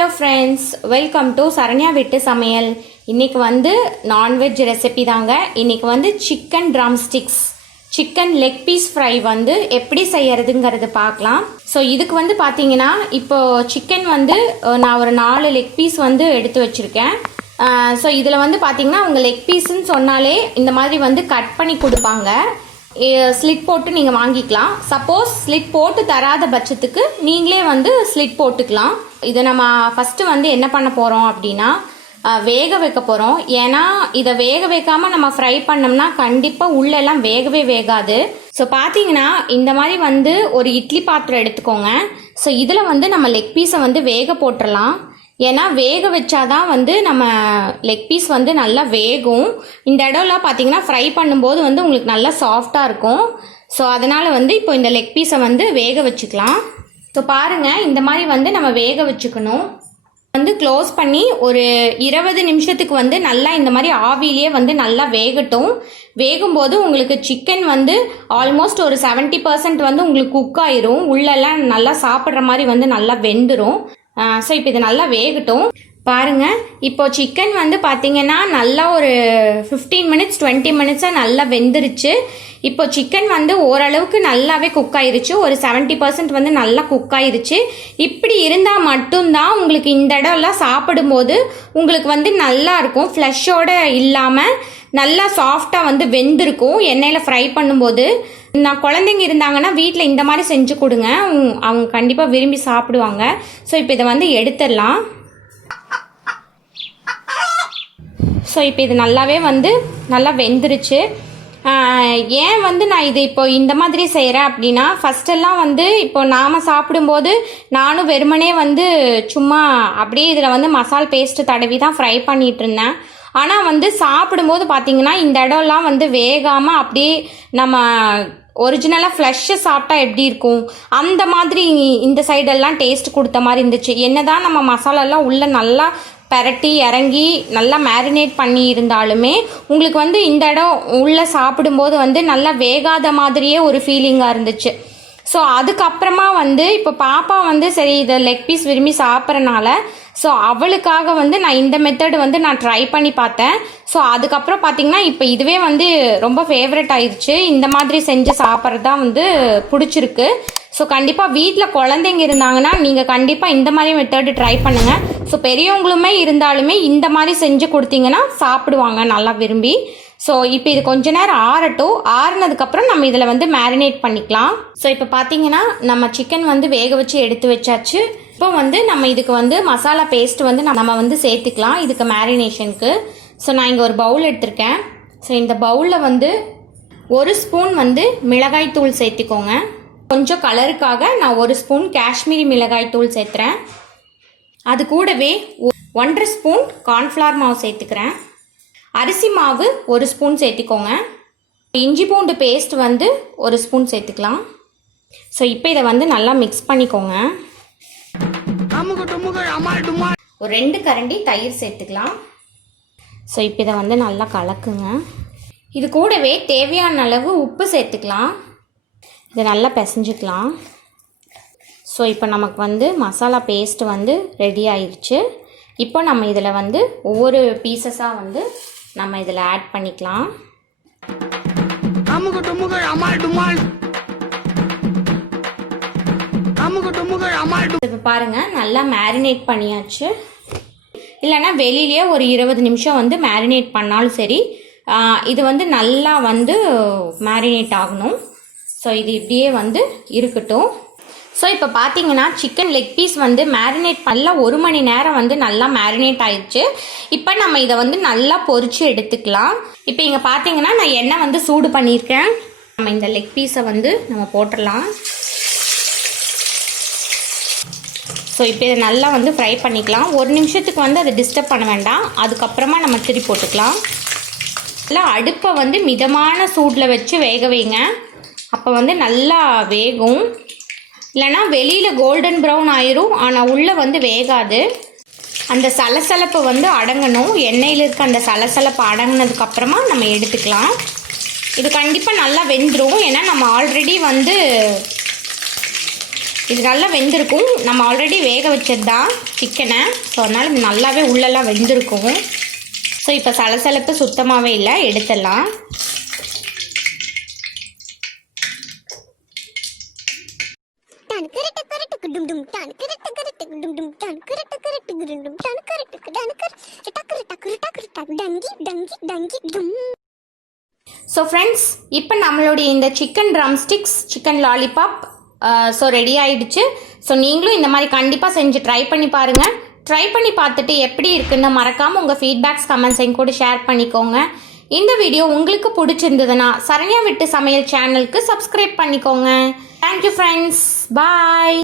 Hello friends, welcome to Saranya Veetu Samayal. இன்னைக்கு வந்து non veg recipe தாங்க. இன்னைக்கு வந்து chicken drumsticks chicken leg piece fry வந்து எப்படி செய்யறதுங்கிறது பார்க்கலாம். ஸோ இதுக்கு வந்து பார்த்தீங்கன்னா இப்போ சிக்கன் வந்து நான் ஒரு 4 லெக் பீஸ் வந்து எடுத்து வச்சுருக்கேன். ஸோ இதில் வந்து பார்த்தீங்கன்னா உங்கள் லெக் பீஸ்ன்னு சொன்னாலே இந்த மாதிரி வந்து கட் பண்ணி கொடுப்பாங்க. ஸ்லிட் போட்டு நீங்கள் வாங்கிக்கலாம். சப்போஸ் ஸ்லிட் போட்டு தராத பட்சத்துக்கு நீங்களே வந்து ஸ்லிட் போட்டுக்கலாம். இதை நம்ம ஃபஸ்ட்டு வந்து என்ன பண்ண போகிறோம் அப்படின்னா வேக வைக்க போகிறோம். ஏன்னா இதை வேக வைக்காமல் நம்ம ஃப்ரை பண்ணோம்னா கண்டிப்பாக உள்ளெல்லாம் வேகவே வேகாது. ஸோ பார்த்தீங்கன்னா இந்த மாதிரி வந்து ஒரு இட்லி பாத்திரம் எடுத்துக்கோங்க. ஸோ இதில் வந்து நம்ம லெக் பீஸை வந்து வேக போட்டுடலாம். ஏன்னா வேக வச்சாதான் வந்து நம்ம லெக் பீஸ் வந்து நல்லா வேகும். இந்த இடம்லாம் பார்த்தீங்கன்னா ஃப்ரை பண்ணும்போது வந்து உங்களுக்கு நல்லா சாஃப்டாக இருக்கும். ஸோ அதனால் வந்து இப்போ இந்த லெக் பீஸை வந்து வேக வச்சுக்கலாம். ஸோ பாருங்கள், இந்த மாதிரி வந்து நம்ம வேக வச்சுக்கணும். வந்து க்ளோஸ் பண்ணி ஒரு 20 நிமிஷத்துக்கு வந்து நல்லா இந்த மாதிரி ஆவிலேயே வந்து நல்லா வேகட்டும். வேகும்போது உங்களுக்கு சிக்கன் வந்து ஆல்மோஸ்ட் ஒரு 70% வந்து உங்களுக்கு குக் ஆயிரும். உள்ளெல்லாம் நல்லா சாப்பிட்ற மாதிரி வந்து நல்லா வெந்துடும். ஸோ இப்போ இது நல்லா வேகட்டும். பாருங்கள், இப்போ சிக்கன் வந்து பார்த்தீங்கன்னா நல்லா ஒரு 15 மினிட்ஸ் 20 மினிட்ஸாக நல்லா வெந்துருச்சு. இப்போ சிக்கன் வந்து ஓரளவுக்கு நல்லாவே குக் ஆயிருச்சு. ஒரு 70% வந்து நல்லா குக் ஆயிருச்சு. இப்படி இருந்தால் மட்டும்தான் உங்களுக்கு இந்த இடம்லாம் சாப்பிடும்போது உங்களுக்கு வந்து நல்லா இருக்கும். ஃப்ளஷோட இல்லாமல் நல்லா சாஃப்டாக வந்து வெந்திருக்கும் எண்ணெயில் ஃப்ரை பண்ணும்போது. நான் குழந்தைங்க இருந்தாங்கன்னா வீட்டில் இந்த மாதிரி செஞ்சு கொடுங்க, அவங்க கண்டிப்பாக விரும்பி சாப்பிடுவாங்க. ஸோ இப்போ இதை வந்து எடுத்துடலாம். ஸோ இப்போ இது நல்லாவே வந்து நல்லா வெந்துருச்சு. ஏன் வந்து நான் இது இப்போ இந்த மாதிரி செய்கிறேன் அப்படின்னா, ஃபஸ்ட்டெல்லாம் வந்து இப்போ நாம் சாப்பிடும்போது நானும் வெறுமனே வந்து சும்மா அப்படியே இதில் வந்து மசால் பேஸ்ட்டு தடவி தான் ஃப்ரை பண்ணிகிட்டு இருந்தேன். ஆனால் வந்து சாப்பிடும்போது பார்த்தீங்கன்னா இந்த இடம்லாம் வந்து வேகாமல் அப்படியே நம்ம ஒரிஜினலாக ஃப்ளஷ்ஷை சாப்பிட்டா எப்படி இருக்கும் அந்த மாதிரி இந்த சைடெல்லாம் டேஸ்ட் கொடுத்த மாதிரி இருந்துச்சு. என்னதான் நம்ம மசாலாலாம் உள்ளே நல்லா பரட்டி இறங்கி நல்லா மேரினேட் பண்ணி இருந்தாலுமே உங்களுக்கு வந்து இந்த இடம் உள்ளே சாப்பிடும்போது வந்து நல்லா வேகாத மாதிரியே ஒரு ஃபீலிங்காக இருந்துச்சு. ஸோ அதுக்கப்புறமா வந்து இப்போ பாப்பா வந்து சரி இதை லெக் பீஸ் விரும்பி சாப்பிட்றனால ஸோ அவளுக்காக வந்து நான் இந்த மெத்தட் வந்து நான் ட்ரை பண்ணி பார்த்தேன். ஸோ அதுக்கப்புறம் பார்த்தீங்கன்னா இப்போ இதுவே வந்து ரொம்ப ஃபேவரட் ஆயிடுச்சு. இந்த மாதிரி செஞ்சு சாப்பிட்றது தான் வந்து பிடிச்சிருக்கு. ஸோ கண்டிப்பாக வீட்டில் குழந்தைங்க இருந்தாங்கன்னா நீங்கள் கண்டிப்பாக இந்த மாதிரி மெத்தடு ட்ரை பண்ணுங்கள். ஸோ பெரியவங்களுமே இருந்தாலுமே இந்த மாதிரி செஞ்சு கொடுத்தீங்கன்னா சாப்பிடுவாங்க நல்லா விரும்பி. ஸோ இப்போ இது கொஞ்ச நேரம் ஆறட்டும். ஆறுனதுக்கப்புறம் நம்ம இதில் வந்து மேரினேட் பண்ணிக்கலாம். ஸோ இப்போ பார்த்தீங்கன்னா நம்ம சிக்கன் வந்து வேக வச்சு எடுத்து வச்சாச்சு. இப்போ வந்து நம்ம இதுக்கு வந்து மசாலா பேஸ்ட் வந்து நம்ம வந்து சேர்த்துக்கலாம் இதுக்கு மேரினேஷனுக்கு. ஸோ நான் இங்கே ஒரு பவுல் எடுத்திருக்கேன். ஸோ இந்த பவுலில் வந்து 1 ஸ்பூன் வந்து மிளகாய் தூள் சேர்த்துக்கோங்க. கொஞ்சம் கலருக்காக நான் 1 ஸ்பூன் காஷ்மீரி மிளகாய் தூள் சேர்த்துறேன். அது கூடவே 1.5 ஸ்பூன் கார்ன்ஃப்ளவர் மாவு சேர்த்துக்கிறேன். அரிசி மாவு 1 ஸ்பூன் சேர்த்துக்கோங்க. இஞ்சி பூண்டு பேஸ்ட் வந்து 1 ஸ்பூன் சேர்த்துக்கலாம். ஸோ இப்போ இதை வந்து நல்லா மிக்ஸ் பண்ணிக்கோங்க. ஒரு 2 கரண்டி தயிர் சேர்த்துக்கலாம். ஸோ இப்போ இதை வந்து நல்லா கலக்குங்க. இது கூடவே தேவையான அளவு உப்பு சேர்த்துக்கலாம். இதை நல்லா பிசைஞ்சுக்கலாம். ஸோ இப்போ நமக்கு வந்து மசாலா பேஸ்ட் வந்து ரெடி ஆயிடுச்சு. இப்போ நம்ம இதில் வந்து ஒவ்வொரு பீசஸாக வந்து நம்ம இதில் ஆட் பண்ணிக்கலாம். இப்போ பாருங்கள், நல்லா மேரினேட் பண்ணியாச்சு. இல்லைன்னா வெளியிலேயே ஒரு 20 நிமிஷம் வந்து மேரினேட் பண்ணாலும் சரி. இது வந்து நல்லா வந்து மேரினேட் ஆகணும். ஸோ இது இப்படியே வந்து இருக்கட்டும். ஸோ இப்போ பார்த்தீங்கன்னா சிக்கன் லெக் பீஸ் வந்து மேரினேட் பண்ணல 1 மணி நேரம் வந்து நல்லா மேரினேட் ஆயிடுச்சு. இப்போ நம்ம இதை வந்து நல்லா பொரிச்சு எடுத்துக்கலாம். இப்போ இங்கே பார்த்தீங்கன்னா நான் எண்ணெய் வந்து சூடு பண்ணியிருக்கேன். நம்ம இந்த லெக் பீஸை வந்து நம்ம போட்டுடலாம். ஸோ இப்போ இதை நல்லா வந்து ஃப்ரை பண்ணிக்கலாம். 1 நிமிஷத்துக்கு வந்து அதை டிஸ்டர்ப் பண்ண வேண்டாம். அதுக்கப்புறமா நம்ம திருப்பி போட்டுக்கலாம். நல்லா அடுப்பை வந்து மிதமான சூடில் வச்சு வேக வைங்க. அப்போ வந்து நல்லா வேகும். இல்லைனா வெளியில் கோல்டன் ப்ரௌன் ஆயிரும், ஆனால் உள்ளே வந்து வேகாது. அந்த சலசலப்பு வந்து அடங்கணும். எண்ணெயில் இருக்க அந்த சலசலப்பு அடங்கினதுக்கப்புறமா நம்ம எடுத்துக்கலாம். இது கண்டிப்பாக நல்லா வெந்துடும். ஏன்னா நம்ம ஆல்ரெடி வந்து இது நல்லா வெந்திருக்கும். நம்ம ஆல்ரெடி வேக வச்சது தான் சிக்கனை. ஸோ அதனால் இது நல்லாவே உள்ளெல்லாம் வெந்திருக்கும். ஸோ இப்போ சலசலப்பு சுத்தமாகவே இல்லை, எடுத்துடலாம். ஸோ ஃப்ரெண்ட்ஸ், இப்போ நம்மளுடைய இந்த chicken drumsticks, chicken lollipop so ready ஆயிடுச்சு. ஸோ நீங்களும் இந்த மாதிரி கண்டிப்பாக செஞ்சு ட்ரை பண்ணி பாருங்கள். ட்ரை பண்ணி பார்த்துட்டு எப்படி இருக்குன்னு மறக்காமல் உங்கள் ஃபீட்பேக்ஸ் கமெண்ட்ஸையும் கூட ஷேர் பண்ணிக்கோங்க. இந்த வீடியோ உங்களுக்கு பிடிச்சிருந்ததுன்னா சரண்யா விட்டு சமையல் சேனலுக்கு சப்ஸ்கிரைப் பண்ணிக்கோங்க. Thank you friends. பாய்.